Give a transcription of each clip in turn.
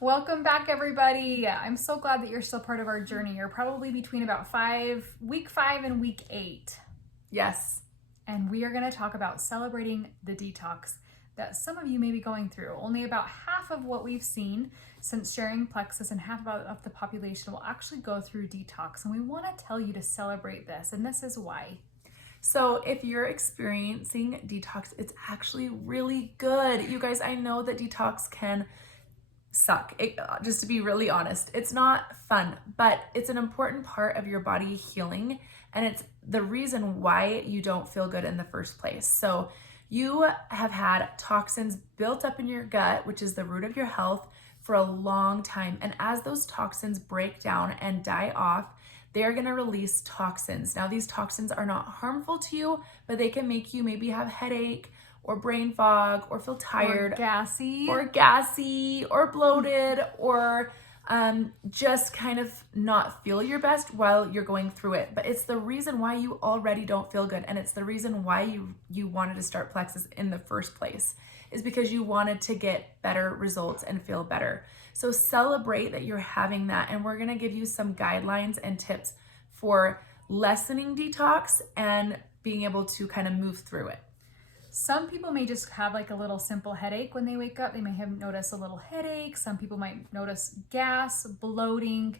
Welcome back, everybody. I'm so glad that you're still part of our journey. You're probably between about week 5 and week 8. Yes. And we are going to talk about celebrating the detox that some of you may be going through. Only about half of what we've seen since sharing plexus and half of the population will actually go through detox. And we want to tell you to celebrate this, and this is why. So if you're experiencing detox, it's actually really good. You guys, I know that detox can suck. Just to be really honest, it's not fun, but it's an important part of your body healing, and it's the reason why you don't feel good in the first place. So you have had toxins built up in your gut, which is the root of your health, for a long time. And as those toxins break down and die off, they're going to release toxins. Now, these toxins are not harmful to you, but they can make you maybe have headache or brain fog or feel tired or gassy or bloated or just kind of not feel your best while you're going through it. But it's the reason why you already don't feel good, and it's the reason why you wanted to start plexus in the first place, is because you wanted to get better results and feel better. So celebrate that you're having that, and we're going to give you some guidelines and tips for lessening detox and being able to kind of move through it. Some people may just have like a little simple headache when they wake up. They may have noticed a little headache. Some people might notice gas, bloating,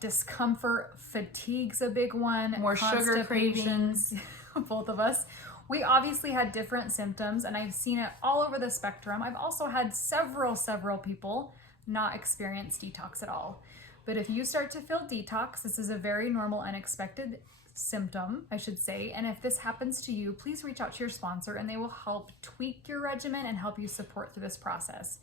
discomfort, fatigue's a big one. More sugar cravings. Both of us. We obviously had different symptoms, and I've seen it all over the spectrum. I've also had several people not experience detox at all. But if you start to feel detox, this is a very normal, unexpected symptom, I should say. And if this happens to you, please reach out to your sponsor and they will help tweak your regimen and help you support through this process.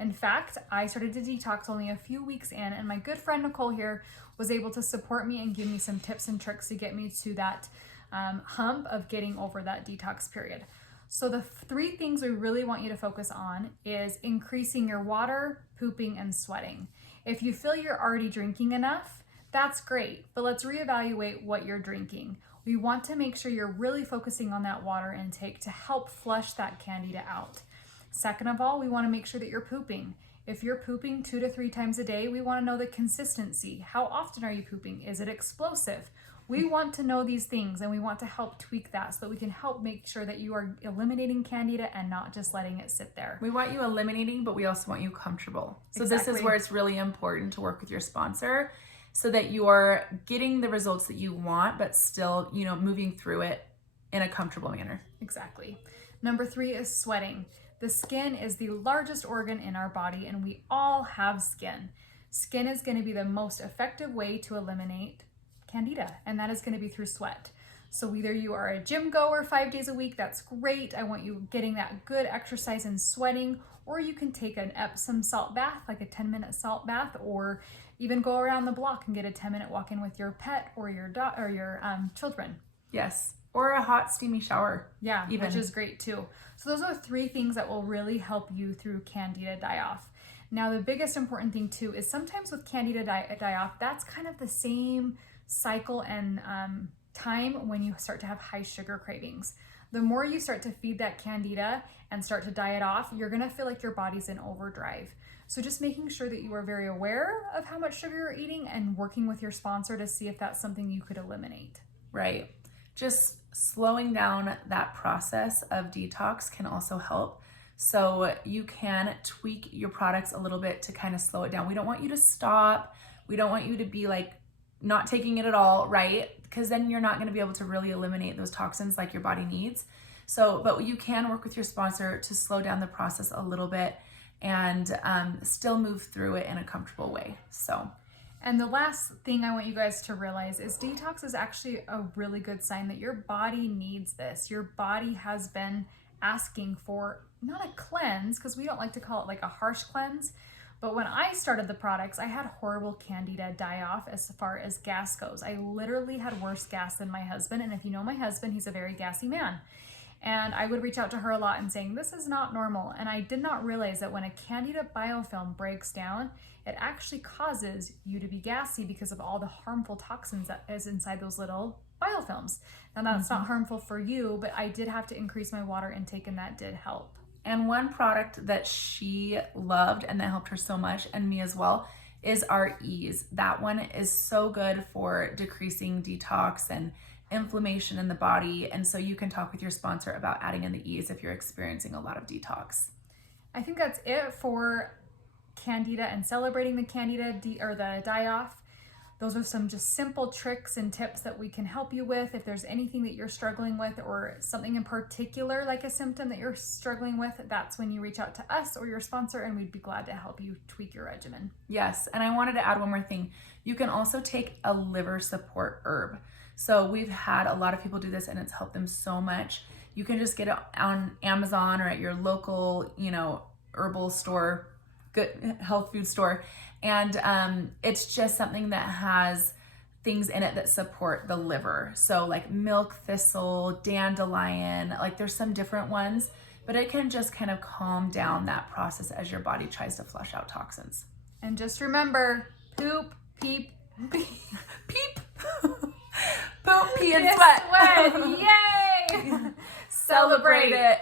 In fact, I started to detox only a few weeks in, and my good friend Nicole here was able to support me and give me some tips and tricks to get me to that hump of getting over that detox period. So the 3 things we really want you to focus on is increasing your water, pooping, and sweating. If you feel you're already drinking enough, that's great, but let's reevaluate what you're drinking. We want to make sure you're really focusing on that water intake to help flush that candida out. Second of all, we want to make sure that you're pooping. If you're pooping 2 to 3 times a day, we want to know the consistency. How often are you pooping? Is it explosive? We want to know these things, and we want to help tweak that so that we can help make sure that you are eliminating candida and not just letting it sit there. We want you eliminating, but we also want you comfortable. So Exactly. This is where it's really important to work with your sponsor so that you're getting the results that you want, but still, moving through it in a comfortable manner. Exactly. Number 3 is sweating. The skin is the largest organ in our body, and we all have skin. Skin is going to be the most effective way to eliminate candida, and that is going to be through sweat. So either you are a gym goer 5 days a week, that's great. I want you getting that good exercise and sweating, or you can take an Epsom salt bath, like a 10-minute salt bath, or even go around the block and get a 10-minute walk in with your pet or your children. Yes, or a hot steamy shower. Yeah, which is great too. So those are 3 things that will really help you through candida die-off. Now, the biggest important thing too is sometimes with candida die-off, that's kind of the same cycle and time when you start to have high sugar cravings. The more you start to feed that candida and start to diet off, you're gonna feel like your body's in overdrive. So just making sure that you are very aware of how much sugar you're eating and working with your sponsor to see if that's something you could eliminate. Right. Just slowing down that process of detox can also help. So you can tweak your products a little bit to kind of slow it down. We don't want you to stop. We don't want you to be like not taking it at all, right? Because then you're not going to be able to really eliminate those toxins like your body needs. But you can work with your sponsor to slow down the process a little bit and still move through it in a comfortable way. And the last thing I want you guys to realize is detox is actually a really good sign that your body needs this. Your body has been asking for not a cleanse, because we don't like to call it like a harsh cleanse, but when I started the products, I had horrible candida die off as far as gas goes. I literally had worse gas than my husband, and if you know my husband, he's a very gassy man. And I would reach out to her a lot and saying, this is not normal. And I did not realize that when a candida biofilm breaks down, it actually causes you to be gassy because of all the harmful toxins that is inside those little biofilms. Now that's not harmful for you, but I did have to increase my water intake, and that did help. And one product that she loved and that helped her so much, and me as well, is our Ease. That one is so good for decreasing detox and inflammation in the body. And so you can talk with your sponsor about adding in the Ease if you're experiencing a lot of detox. I think that's it for Candida and celebrating the Candida or the die-off. Those are some just simple tricks and tips that we can help you with. If there's anything that you're struggling with or something in particular, like a symptom that you're struggling with, that's when you reach out to us or your sponsor, and we'd be glad to help you tweak your regimen. Yes, and I wanted to add one more thing. You can also take a liver support herb. So we've had a lot of people do this and it's helped them so much. You can just get it on Amazon or at your local, herbal store, good health food store. And it's just something that has things in it that support the liver. So like milk thistle, dandelion, like there's some different ones, but it can just kind of calm down that process as your body tries to flush out toxins. And just remember, poop, peep, peep. Poop, pee, and sweat. Yay! Celebrate it.